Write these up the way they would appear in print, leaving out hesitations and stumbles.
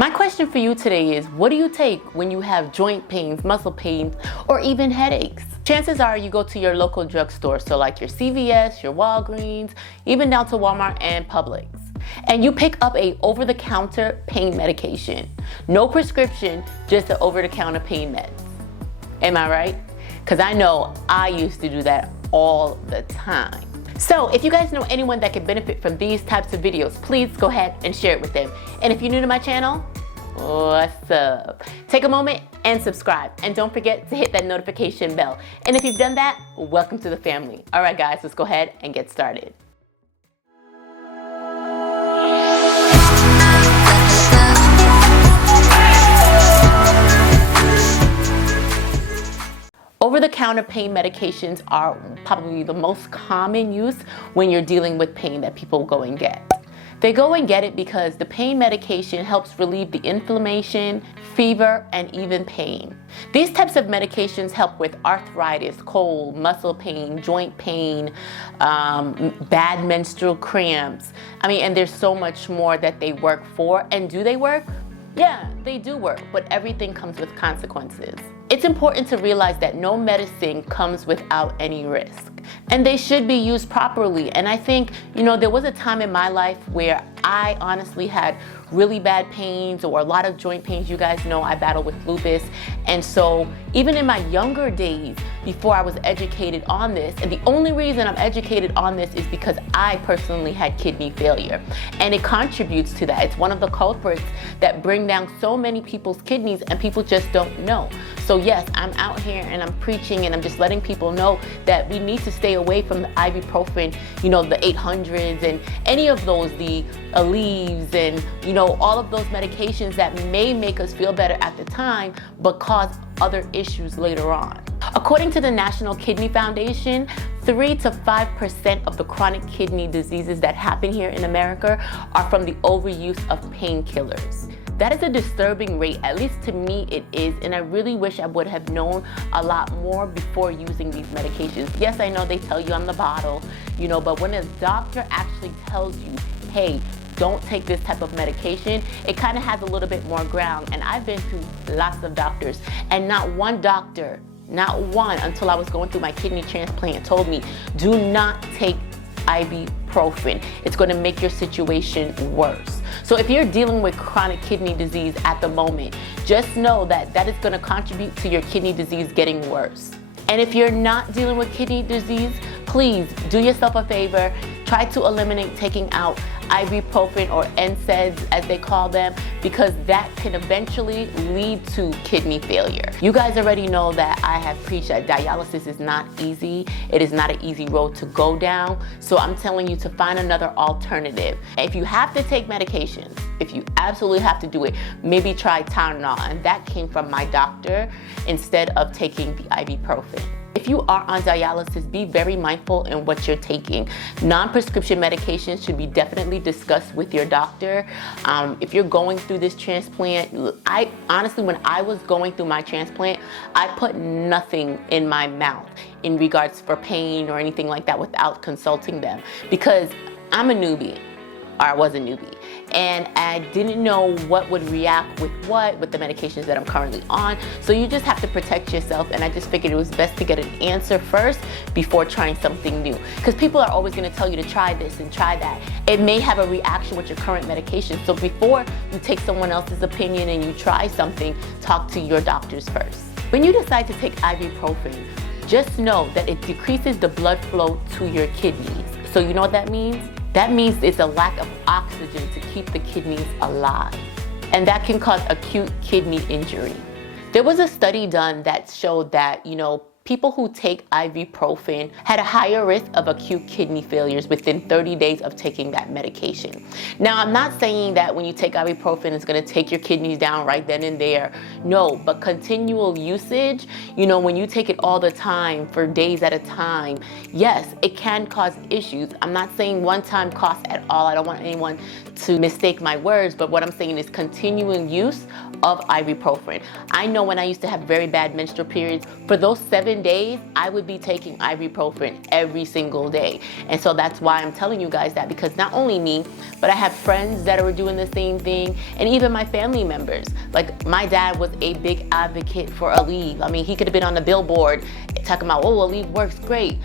My question for you today is, what do you take when you have joint pains, muscle pains, or even headaches? Chances are you go to your local drugstore, so like your CVS, your Walgreens, even down to Walmart and Publix, and you pick up a over-the-counter pain medication. No prescription, just an over-the-counter pain meds. Am I right? Because I know I used to do that all the time. So if you guys know anyone that could benefit from these types of videos, please go ahead and share it with them. And if you're new to my channel, what's up? Take a moment and subscribe. And don't forget to hit that notification bell. And if you've done that, welcome to the family. All right, guys, let's go ahead and get started. Over-the-counter pain medications are probably the most common use when you're dealing with pain that people go and get. They go and get it because the pain medication helps relieve the inflammation, fever, and even pain. These types of medications help with arthritis, cold, muscle pain, joint pain, bad menstrual cramps. And there's so much more that they work for. And do they work? Yeah, they do work, but everything comes with consequences. It's important to realize that no medicine comes without any risk, and they should be used properly. And I think, there was a time in my life where I honestly had really bad pains or a lot of joint pains. You guys know I battle with lupus. And so even in my younger days, before I was educated on this, and the only reason I'm educated on this is because I personally had kidney failure. And it contributes to that. It's one of the culprits that bring down so many people's kidneys, and people just don't know. So yes, I'm out here and I'm preaching and I'm just letting people know that we need to stay away from the ibuprofen, the 800s and any of those, the Aleve and, all of those medications that may make us feel better at the time, but cause other issues later on. According to the National Kidney Foundation, 3 to 5% of the chronic kidney diseases that happen here in America are from the overuse of painkillers. That is a disturbing rate, at least to me it is, and I really wish I would have known a lot more before using these medications. Yes, I know they tell you on the bottle, but when a doctor actually tells you, hey, don't take this type of medication, it kind of has a little bit more ground. And I've been to lots of doctors, and not one doctor, not one, until I was going through my kidney transplant, told me, do not take ibuprofen. It's going to make your situation worse. So if you're dealing with chronic kidney disease at the moment, just know that that is going to contribute to your kidney disease getting worse. And if you're not dealing with kidney disease, please do yourself a favor. Try to eliminate taking out ibuprofen or NSAIDs as they call them, because that can eventually lead to kidney failure. You guys already know that I have preached that dialysis is not easy. It is not an easy road to go down. So I'm telling you to find another alternative. If you have to take medications, if you absolutely have to do it, maybe try Tylenol. And that came from my doctor instead of taking the ibuprofen. If you are on dialysis, be very mindful in what you're taking. Non-prescription medications should be definitely discussed with your doctor. If you're going through this transplant, I honestly, when I was going through my transplant, I put nothing in my mouth in regards for pain or anything like that without consulting them, because I'm a newbie, or I was a newbie, and I didn't know what would react with the medications that I'm currently on. So you just have to protect yourself, and I just figured it was best to get an answer first before trying something new, because people are always going to tell you to try this and try that. It may have a reaction with your current medication. So before you take someone else's opinion and you try something, talk to your doctors first. When you decide to take ibuprofen, just know that it decreases the blood flow to your kidneys. So you know what that means? That means it's a lack of oxygen to keep the kidneys alive. And that can cause acute kidney injury. There was a study done that showed that, people who take ibuprofen had a higher risk of acute kidney failures within 30 days of taking that medication. Now, I'm not saying that when you take ibuprofen, it's going to take your kidneys down right then and there. No, but continual usage, when you take it all the time for days at a time, yes, it can cause issues. I'm not saying one-time cost at all. I don't want anyone to mistake my words, but what I'm saying is continuing use of ibuprofen. I know when I used to have very bad menstrual periods, for those 7 7 days, I would be taking ibuprofen every single day. And so that's why I'm telling you guys that, because not only me, but I have friends that are doing the same thing, and even my family members. Like, my dad was a big advocate for Aleve. I mean, he could have been on the billboard talking about, oh, Aleve works great.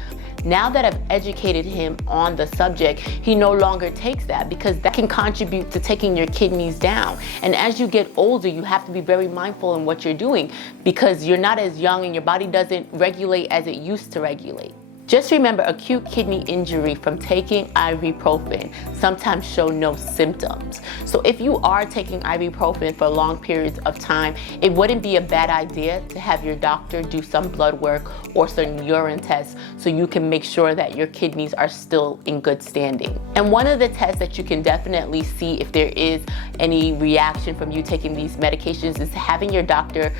Now that I've educated him on the subject, he no longer takes that, because that can contribute to taking your kidneys down. And as you get older, you have to be very mindful in what you're doing, because you're not as young and your body doesn't regulate as it used to regulate. Just remember, acute kidney injury from taking ibuprofen sometimes show no symptoms. So if you are taking ibuprofen for long periods of time, it wouldn't be a bad idea to have your doctor do some blood work or some urine tests so you can make sure that your kidneys are still in good standing. And one of the tests that you can definitely see if there is any reaction from you taking these medications is having your doctor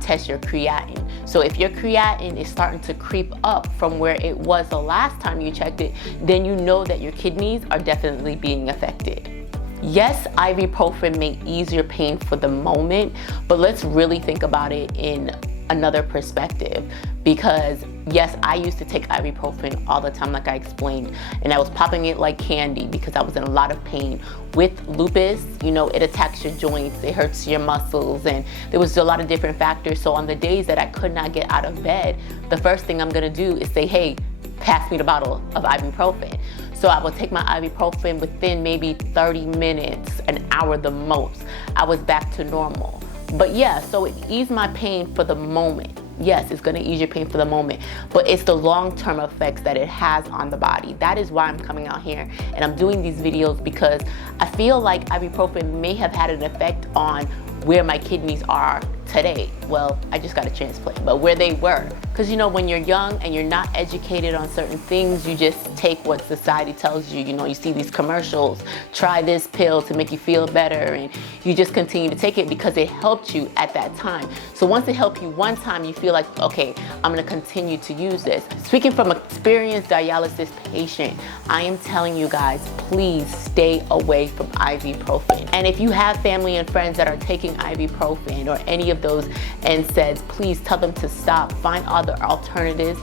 test your creatinine. So if your creatinine is starting to creep up from where it was the last time you checked it, then you know that your kidneys are definitely being affected. Yes, ibuprofen may ease your pain for the moment, but let's really think about it in another perspective. Because yes, I used to take ibuprofen all the time, like I explained, and I was popping it like candy because I was in a lot of pain. With lupus, you know, it attacks your joints, it hurts your muscles, and there was a lot of different factors. So on the days that I could not get out of bed, the first thing I'm gonna do is say, hey, pass me the bottle of ibuprofen. So I would take my ibuprofen. Within maybe 30 minutes, an hour the most, I was back to normal. But yeah, so it eased my pain for the moment. Yes, it's gonna ease your pain for the moment, but it's the long-term effects that it has on the body. That is why I'm coming out here and I'm doing these videos, because I feel like ibuprofen may have had an effect on where my kidneys are today. Well, I just got a transplant, but where they were. Because you know, when you're young and you're not educated on certain things, you just take what society tells you. You know, you see these commercials, try this pill to make you feel better, and you just continue to take it because it helped you at that time. So once it helped you one time, you feel like, okay, I'm gonna continue to use this. Speaking from an experienced dialysis patient, I am telling you guys, please stay away from ibuprofen. And if you have family and friends that are taking ibuprofen or any of those NSAIDs, please tell them to stop. Find other alternatives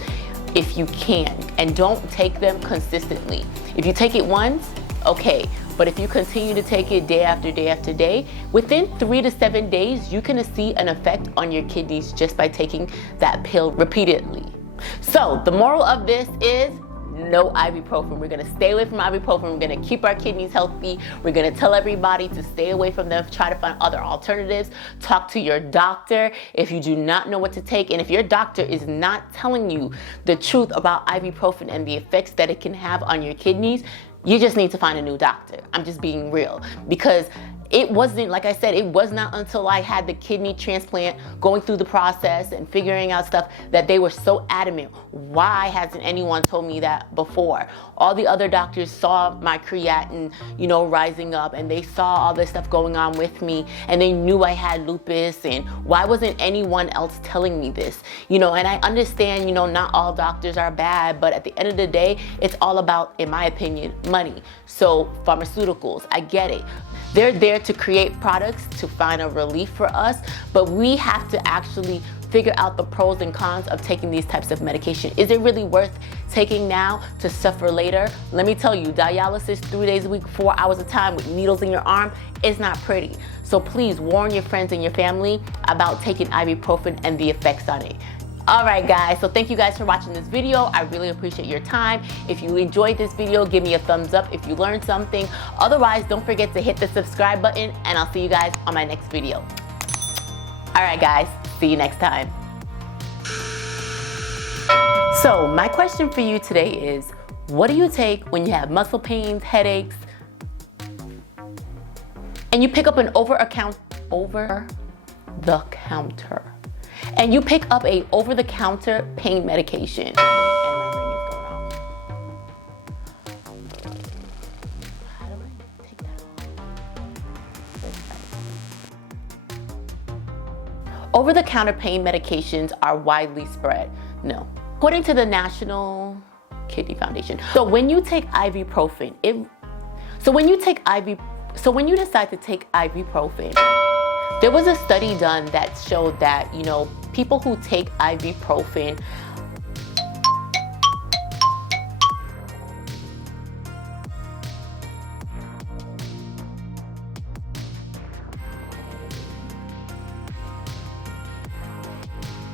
if you can, and don't take them consistently. If you take it once, okay, but if you continue to take it day after day after day, within 3 to 7 days, you can see an effect on your kidneys just by taking that pill repeatedly. So the moral of this is no ibuprofen. We're gonna stay away from ibuprofen. We're gonna keep our kidneys healthy. We're gonna tell everybody to stay away from them. Try to find other alternatives. Talk to your doctor if you do not know what to take. And if your doctor is not telling you the truth about ibuprofen and the effects that it can have on your kidneys, you just need to find a new doctor. I'm just being real, because it wasn't, like I said, it was not until I had the kidney transplant, going through the process and figuring out stuff, that they were so adamant. Why hasn't anyone told me that before? All the other doctors saw my creatinine, you know, rising up, and they saw all this stuff going on with me, and they knew I had lupus, and why wasn't anyone else telling me this? You know, and I understand, you know, not all doctors are bad, but at the end of the day, it's all about, in my opinion, money. So pharmaceuticals, I get it. They're there to create products to find a relief for us, but we have to actually figure out the pros and cons of taking these types of medication. Is it really worth taking now to suffer later? Let me tell you, dialysis 3 days a week, 4 hours at a time with needles in your arm is not pretty. So please warn your friends and your family about taking ibuprofen and the effects on it. All right, guys, so thank you guys for watching this video. I really appreciate your time. If you enjoyed this video, give me a thumbs up if you learned something. Otherwise, don't forget to hit the subscribe button, and I'll see you guys on my next video. All right, guys, see you next time. So my question for you today is, what do you take when you have muscle pains, headaches, and you pick up an over-the-counter, and you pick up a over-the-counter pain medication? And my ring is going off. How do I take that off? Over-the-counter pain medications are widely spread. No. According to the National Kidney Foundation. So when you take ibuprofen, when you decide to take ibuprofen, there was a study done that showed that, you know, people who take ibuprofen